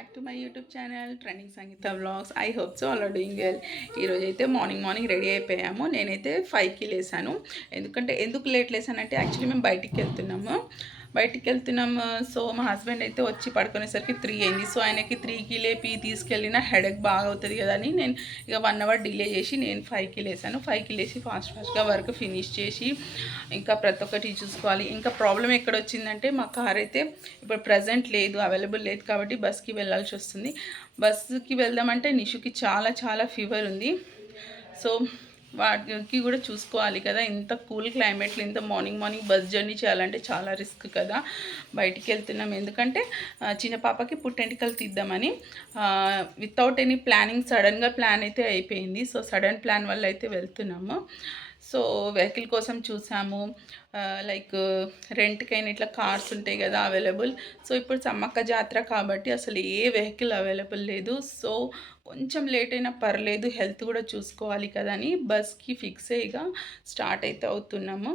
Back to my YouTube channel trending Sangeeta vlogs. I hope so all are doing well. ఈరోజు అయితే morning ready అయిపోయాము. నేనైతే 5కి లేసాను. ఎందుకు లేట్ లేసానంటే యాక్చువల్లీ మేము బయటికి వెళ్తున్నాము. సో మా హస్బెండ్ అయితే వచ్చి పడుకునేసరికి 3 అయింది. సో ఆయనకి 3కి లేపి తీసుకెళ్ళిన హెడేక్ బాగా అవుతుంది కదా అని నేను ఇక 1 అవర్ డిలే చేసి నేను 5కి లేసాను. 5కి లేచి ఫాస్ట్గా వర్క్ ఫినిష్ చేసి ఇంకా ప్రతి ఒక్కటి చూసుకోవాలి. ఇంకా ప్రాబ్లం ఎక్కడ వచ్చిందంటే మా కార్ అయితే ఇప్పుడు ప్రజెంట్ లేదు, అవైలబుల్ లేదు కాబట్టి బస్కి వెళ్ళాల్సి వస్తుంది. బస్కి వెళ్దామంటే నిషుకి చాలా ఫీవర్ ఉంది. సో వాటికి కూడా చూసుకోవాలి కదా. ఇంత కూల్ క్లైమేట్లో ఇంత మార్నింగ్ బస్ జర్నీ చేయాలంటే చాలా రిస్క్ కదా. బయటికి వెళ్తున్నాం ఎందుకంటే చిన్న పాపకి పుట్టెంటికలు తీద్దామని. వితౌట్ ఎనీ ప్లానింగ్ సడన్గా ప్లాన్ అయితే అయిపోయింది. సో సడన్ ప్లాన్ వల్ల అయితే వెళ్తున్నాము. సో వెహికల్ కోసం చూసాము. లైక్ రెంట్కైనా ఇట్లా కార్స్ ఉంటాయి కదా అవైలబుల్. సో ఇప్పుడు సమ్మక్క జాతర కాబట్టి అసలు ఏ వెహికల్ అవైలబుల్ లేదు. సో కొంచెం లేట్ అయినా పర్లేదు, హెల్త్ కూడా చూసుకోవాలి కదా అని బస్కి ఫిక్స్ అయ్యిగా స్టార్ట్ అయితే అవుతున్నాము.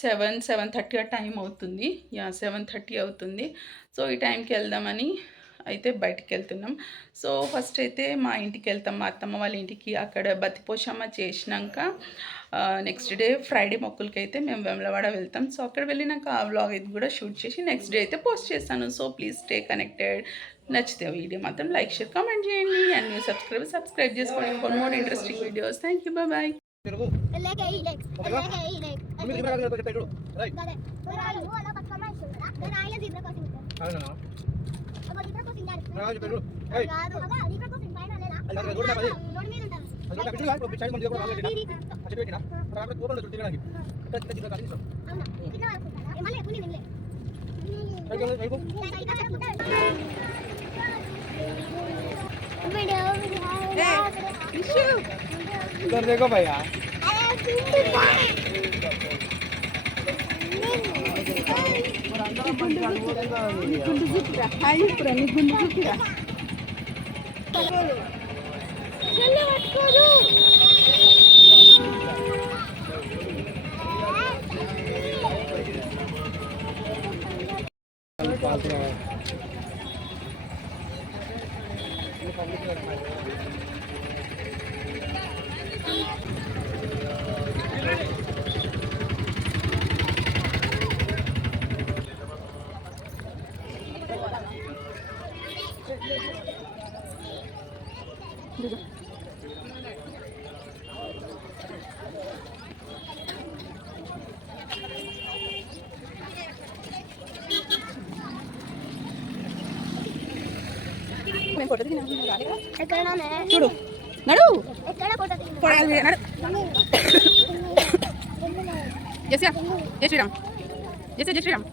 7:30 టైం అవుతుంది. 7:30 అవుతుంది. సో ఈ టైంకి వెళ్దామని అయితే బయటికి వెళ్తున్నాం. సో ఫస్ట్ అయితే మా ఇంటికి వెళ్తాం, మా అత్తమ్మ వాళ్ళ ఇంటికి. అక్కడ బతిపోషమ్మ చేసినాక నెక్స్ట్ డే ఫ్రైడే మొక్కులకి అయితే మేము వేములవాడ వెళ్తాం. సో అక్కడ వెళ్ళినాక ఆ వ్లాగ్ ఇది కూడా షూట్ చేసి నెక్స్ట్ డే అయితే పోస్ట్ చేస్తాను. So please stay connected. నచ్చితే వీడియో మాత్రం లైక్ షేర్ కామెంట్ చేయండి అండ్ న్యూ సబ్స్క్రైబ్ చేసుకోండి for more interesting videos. Thank you, bye. इधर देखो भैया. చూడు నడు జై శ్రీరామ్. జై శ్రీరామ్.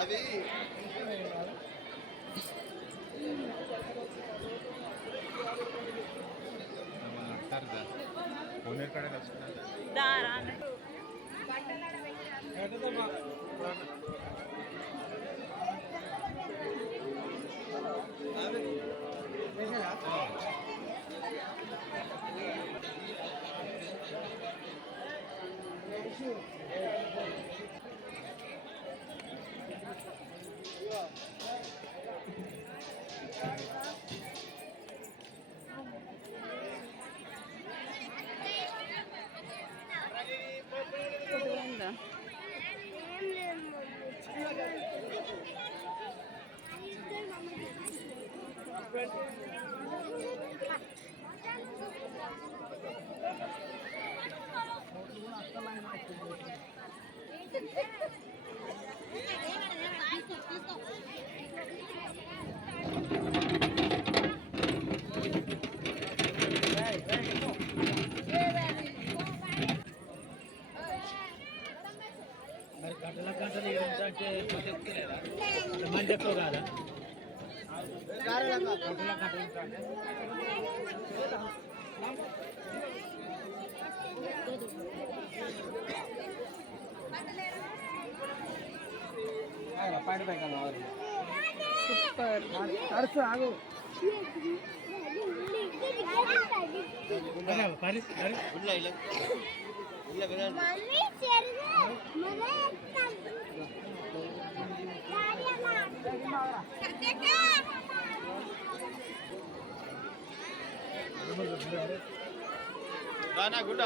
అది మరి గంటల గంటలు ఏడంటే చెప్తలేదా మంది ఎక్కువ కాదా గంటల గంటలు పాయింట్ బ్యాంక్ అన్న సూపర్. అడుచు ఆగు పరి రానా గుడ్డ